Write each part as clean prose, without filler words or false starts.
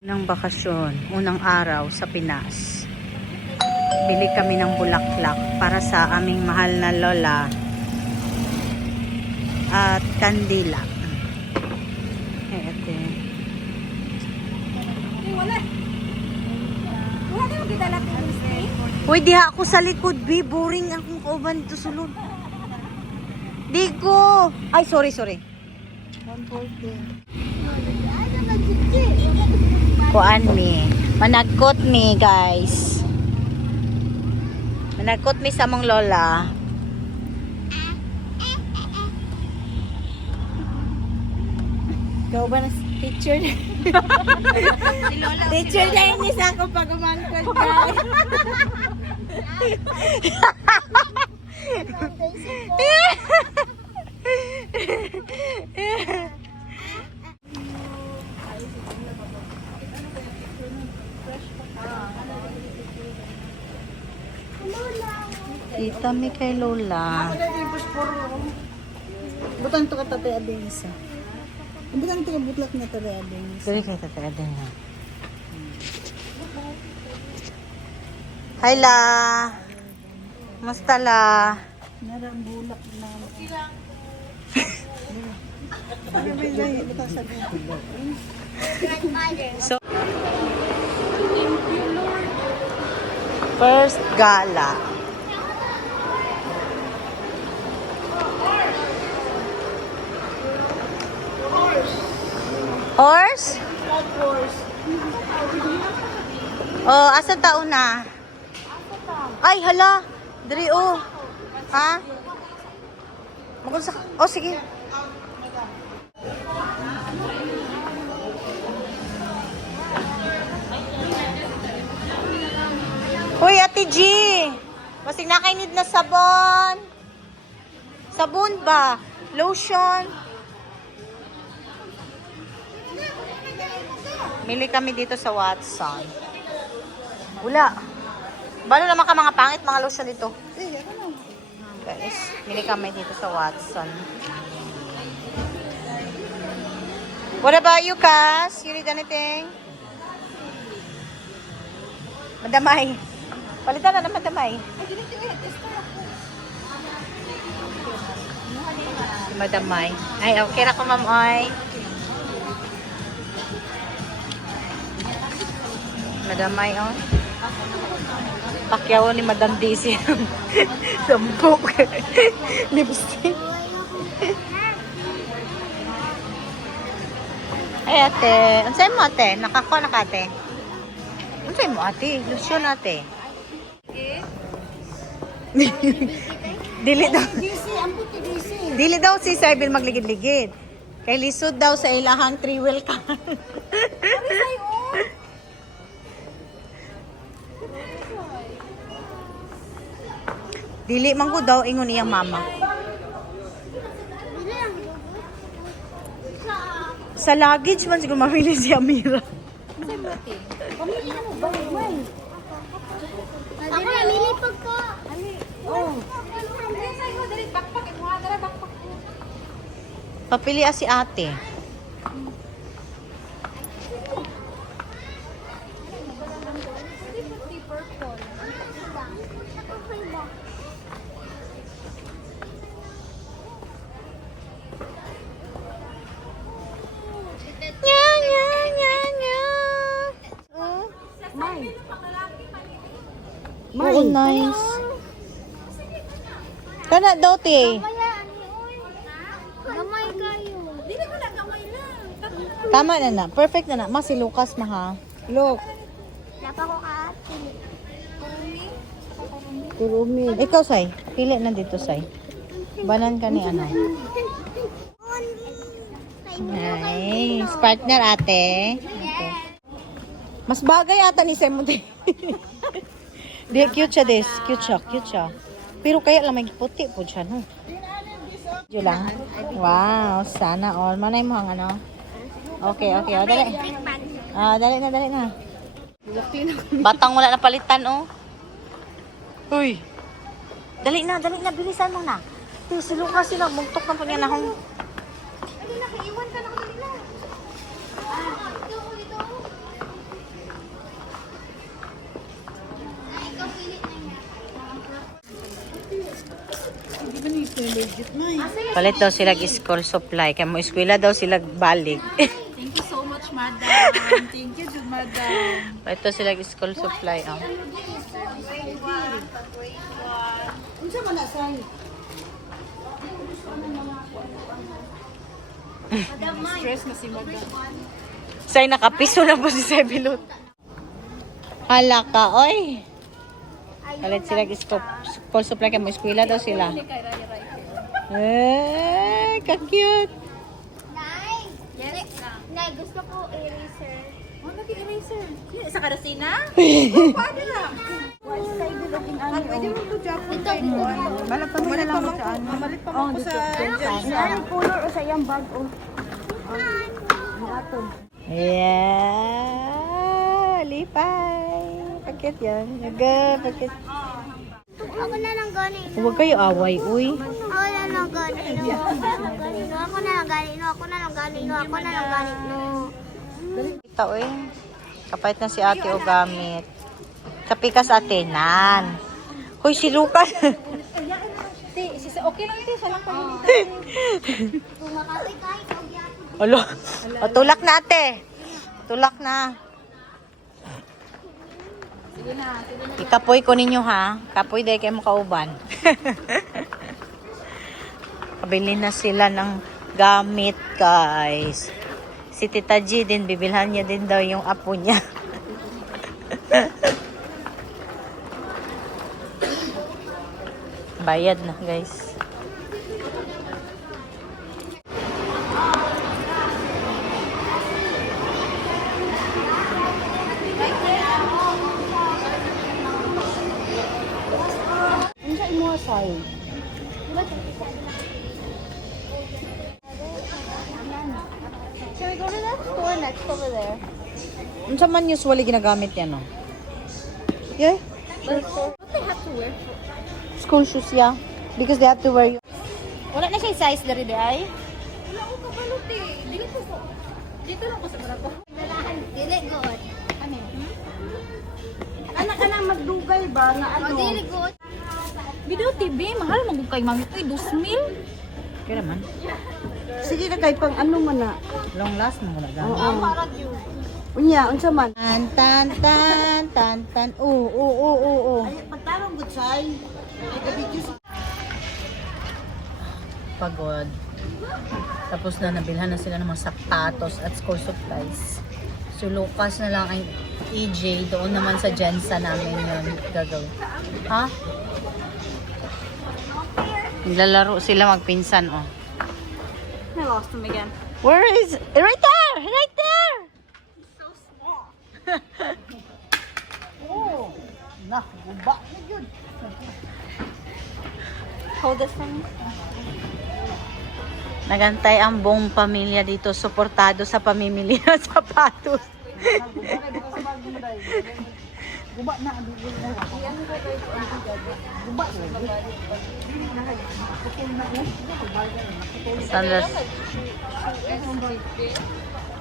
Ng bakasyon, unang araw sa Pinas. Bili kami ng bulaklak para sa aming mahal na lola at kandila. Ete. Uy, diha ako sa likod, B. Boring akong kauban dito sulod. Di ko. Ay, sorry. 140. Kuan mi. Managkot mi, guys. Managkot mi sa mong lola. Ikaw ba na picture niya? Si lola. Picture niya ini sa ako pag umangkot, guys. Kita mi kay lola. Butan to ka tatay adingsa. Butan to ka butlak na tatay adingsa. Dili kay tatay din ha. Hi la. Musta la? Narang bulak na. Butan sa So, first gala. Horse? Oh, asa taon na? Ay, hala. Diri oh. Ha? Magkano sa... Oh, sige. Hoy, Ate G. Masig nakainid na sabon. Sabon ba? Lotion. Mili kami dito sa Watson. Wala. Bano naman ka mga pangit, mga lotion dito? Guys, mili kami dito sa Watson. What about you, Cass? You need anything? Madamay. Palitan na naman madamay. Madamay. Ay, okay na ko, ma'am. Ay. Madamay, oh. Pakyaw ni Madam Daisy. Sampok. Lipstick. Ay, ate. Unsay mo, ate? Nakakuha na ka, ate? Unsay mo, ate? Lotion, ate. Dili daw. Dili daw si Sybil magligid-ligid. Kay lisod daw sa ilahang 3-wheel car. Dili man ko daw ingon iyang mama. Sa luggage man siguro mamili si Amira. Pamili na mo ba? Ako na, mili pag ko. Oh. Papili si ate. Oh, nice. Kana daw te. Gamay kayo. Tama na na. Perfect na na. Mas si Lucas maha. Look. Lapa ko ka. Turumi. Ikaw, Say. Pili na dito, Say. Banan ka ni ano. Nice. Partner, ate. Okay. Mas bagay ata ni Semonte. Di, cute siya, des. Cute siya. Pero kaya lang may puti po siya, no? Diyo lang. Wow, sana all. Manay mo ang ano. Okay. O, dali. Dali na. Batang wala na palitan, oh. Uy. Dali na. Bilisan mo na. Si Lucas sila. Mugtok na po niya na hong. Dali na, kaiwan ka na ko dali na. ko yung legit na eh. Palit daw sila school supply. Kaya mo eskwela daw sila balik. Thank you so much, madam. Thank you, madam. Palit daw sila school supply. Oh. Unsa man na say? Stress na si madam. Say, nakapiso na po si Sebilot. Hala ka, oy. Palit sila school supply. Kaya mo eskwela daw sila. Eh, ka-cute. Nay! Yes, Nay, gusto ko eraser. Oh, nag-eraser. Sa karasina? Paano lang? Pwede mo po dyan po tayo. Malit pa mo sa... Nanay, color o sa iyang bag, oh. Yeah! Lipay! Pakit yan. Pakit. Ako na lang ganin. Huwag kayo away, uy. Ako na lang ganin. Ako na lang ganin. Ako na lang ganin. Ako na lang ganin. Ito, uy. Kapait na si ate o gamit. Kapikas atenan. Hoy, si Lucas. Okay lang ito. Salang pa yun. Kung makati kahit huwag yan. Alo. O, tulak na, ate. Tulak na. Ikapoy ko ninyo, ha? Kapoy dahil kayo makauban. Kabili na sila ng gamit, guys. Si Tita G din, bibilhan niya din daw yung apo niya. Bayad na, guys. Unsa imo say? Shall we go to that store next over there? Unsa man usually ginagamit yan, no? Yeah? What they have to wear? School shoes, yeah. Because they have to wear you. Wala na siya size dari di ay? Dili good. Anak ka nang magdugay ba na O, dili good. Video TV, mahal mo kay mami ko 2,000. Kaya naman. Sige na kay pang ano man na. Long last mo na gamit. Para you. Unya, unsa man? Tan, tan, tan, tan, tan. Ay, pagtarong good say. Ay gabi Pagod. Tapos na nabilhan na sila ng mga sapatos at school supplies. So Lucas na lang ang EJ. Doon naman sa Jensa namin yun gagawin. Ha? Naglalaro sila magpinsan, oh. I lost him again. Where is... Right there! Right there! So small. Oh, guba na yun. Hold this for me. Nagantay ang buong pamilya dito. Suportado sa pamimili ng sapatos. Guba na. Guba na. Sandals.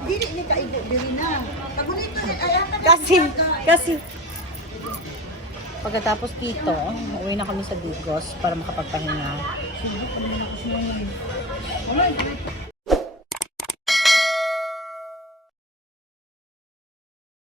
Dili ni kaigo diri na. Tagunito ni ay Kasi. Pagkatapos dito, uwi na kami sa Digos para makapagpahinga. Alright.